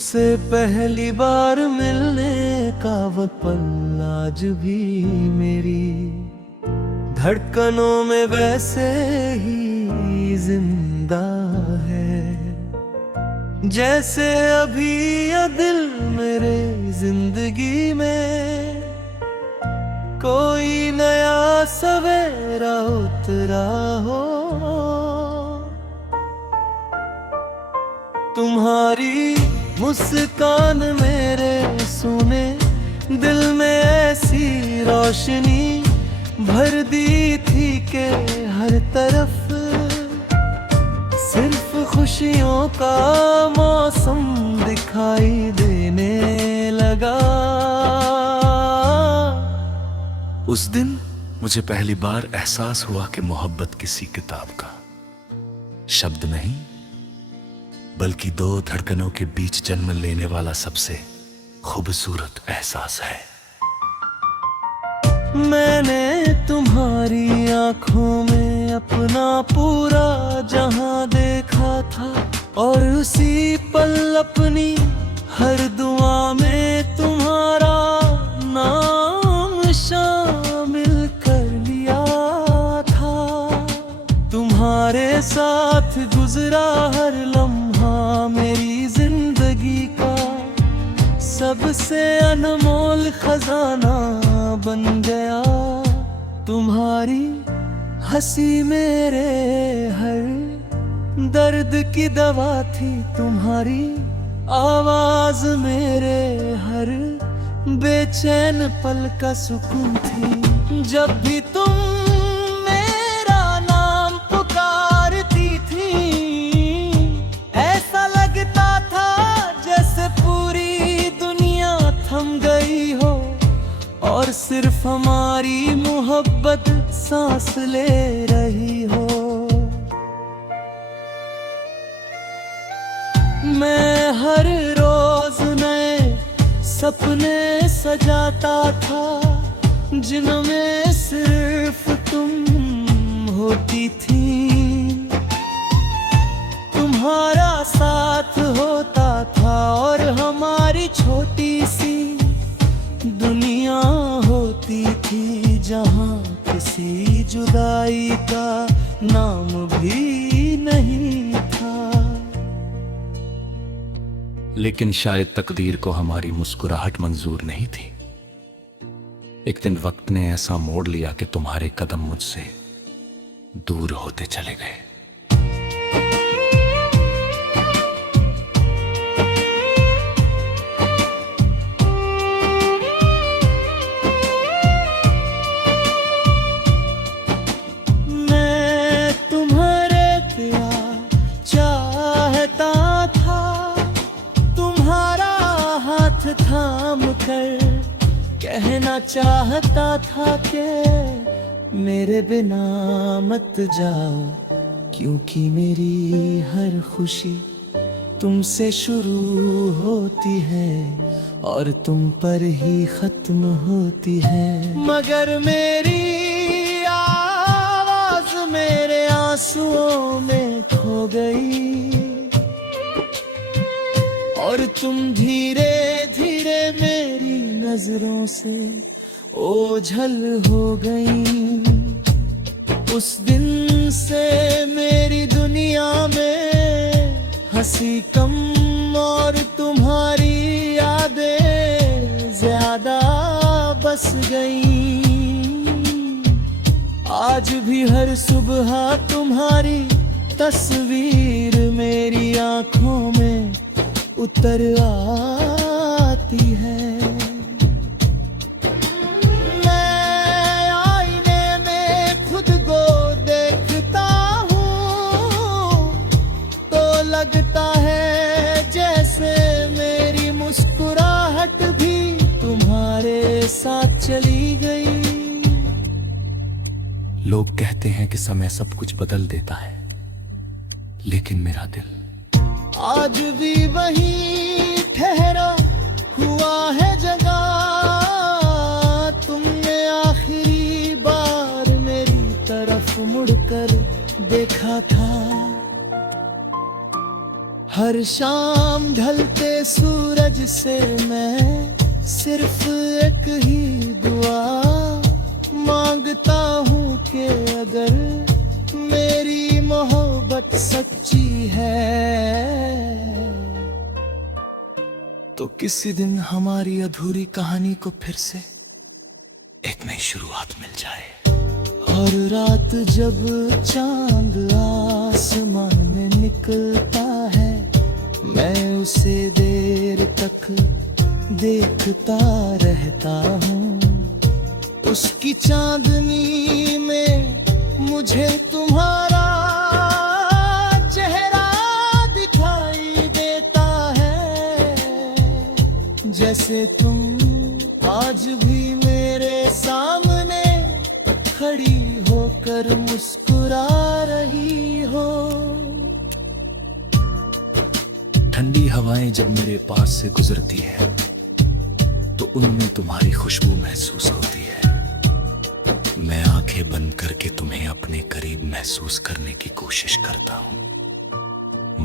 तुमसे पहली बार मिलने का वो पल आज भी मेरी धड़कनों में वैसे ही जिंदा है, जैसे अभी ये दिल मेरे जिंदगी में कोई नया सवेरा उतरा हो। तुम्हारी मुस्कान मेरे सुने दिल में ऐसी रोशनी भर दी थी कि हर तरफ सिर्फ खुशियों का मौसम दिखाई देने लगा। उस दिन मुझे पहली बार एहसास हुआ कि मोहब्बत किसी किताब का शब्द नहीं बल्कि दो धड़कनों के बीच जन्म लेने वाला सबसे खूबसूरत एहसास है। मैंने तुम्हारी आंखों में अपना पूरा जहां देखा था और उसी पल अपनी हर दुआ में तुम्हारा नाम शामिल कर लिया था। तुम्हारे साथ गुजरा हर लम्हा मेरी जिंदगी का सबसे अनमोल खजाना बन गया। तुम्हारी हंसी मेरे हर दर्द की दवा थी, तुम्हारी आवाज मेरे हर बेचैन पल का सुकून थी। जब भी तुम मेरा नाम पुकारती थी ऐसा लगता था जैसे पूरी दुनिया थम गई हो और सिर्फ हमारी मोहब्बत सांस ले रही हो। मैं हर रोज नए सपने सजाता था जिनमें सिर्फ तुम होती थी। तुम्हारा साथ होता था और हमारी छोटी सी दुनिया होती थी जहां किसी जुदाई का नाम भी नहीं था। लेकिन शायद तकदीर को हमारी मुस्कुराहट मंजूर नहीं थी। एक दिन वक्त ने ऐसा मोड़ लिया कि तुम्हारे कदम मुझसे दूर होते चले गए। थाम कर कहना चाहता था कि मेरे बिना मत जाओ, क्योंकि मेरी हर खुशी तुमसे शुरू होती है और तुम पर ही खत्म होती है। मगर मेरी आवाज मेरे आंसुओं में खो गई और तुम धीरे धीरे मेरी नजरों से ओझल हो गई। उस दिन से मेरी दुनिया में हंसी कम और तुम्हारी यादें ज्यादा बस गई। आज भी हर सुबह तुम्हारी तस्वीर मेरी आंखों में उतर आती है। मैं आईने में खुद को देखता हूँ तो लगता है जैसे मेरी मुस्कुराहट भी तुम्हारे साथ चली गई। लोग कहते हैं कि समय सब कुछ बदल देता है, लेकिन मेरा दिल आज भी वही ठहरा हुआ है जगह। तुमने आखिरी बार मेरी तरफ मुड़कर देखा था। हर शाम ढलते सूरज से मैं सिर्फ एक ही दुआ मांगता हूँ कि अगर मेरी मोहब्बत सच्ची है तो किसी दिन हमारी अधूरी कहानी को फिर से एक नई शुरुआत मिल जाए। और रात जब चांद आसमान में निकलता है मैं उसे देर तक देखता रहता हूँ। उसकी चांदनी में मुझे तुम्हारा चेहरा दिखाई देता है, जैसे तुम आज भी मेरे सामने खड़ी होकर मुस्कुरा रही हो। ठंडी हवाएं जब मेरे पास से गुजरती है तो उनमें तुम्हारी खुशबू महसूस होती है। मैं आंखें बंद करके तुम्हें अपने करीब महसूस करने की कोशिश करता हूं,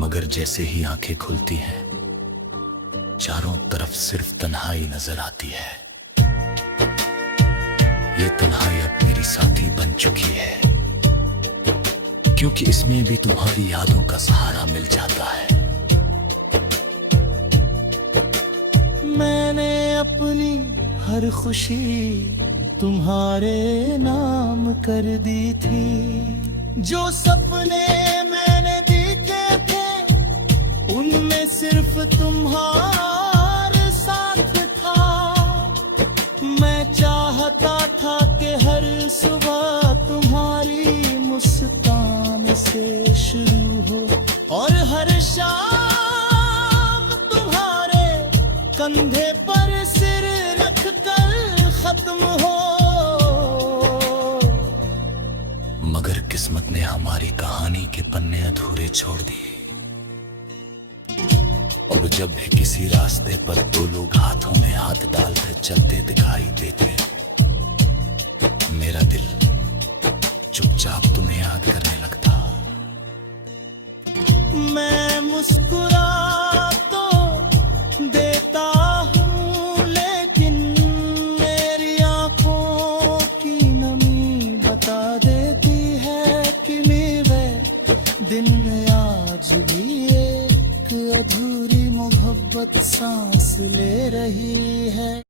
मगर जैसे ही आंखें खुलती हैं चारों तरफ सिर्फ तन्हाई नजर आती है। ये तन्हाई अब मेरी साथी बन चुकी है, क्योंकि इसमें भी तुम्हारी यादों का सहारा मिल जाता है। मैंने अपनी हर खुशी तुम्हारे नाम कर दी थी। जो सपने मैंने देखे थे उनमें सिर्फ तुम्हारे साथ था। मैं चाहता था कि हर सुबह तुम्हारी मुस्कान से शुरू हो और हर शाम तुम्हारे कंधे पर सिर रख कर खत्म हो। मगर किस्मत ने हमारी कहानी के पन्ने अधूरे छोड़ दिए। और जब भी किसी रास्ते पर दो लोग हाथों में हाथ डालकर चलते दिखाई देते मेरा दिल चुपचाप तुम्हें याद करने लगता। मैं मुस्कुरा तो देता हूँ लेकिन मेरी आंखों की नमी बता देती है कि मेरे दिन में आज भी एक अधूरी मोहब्बत सांस ले रही है।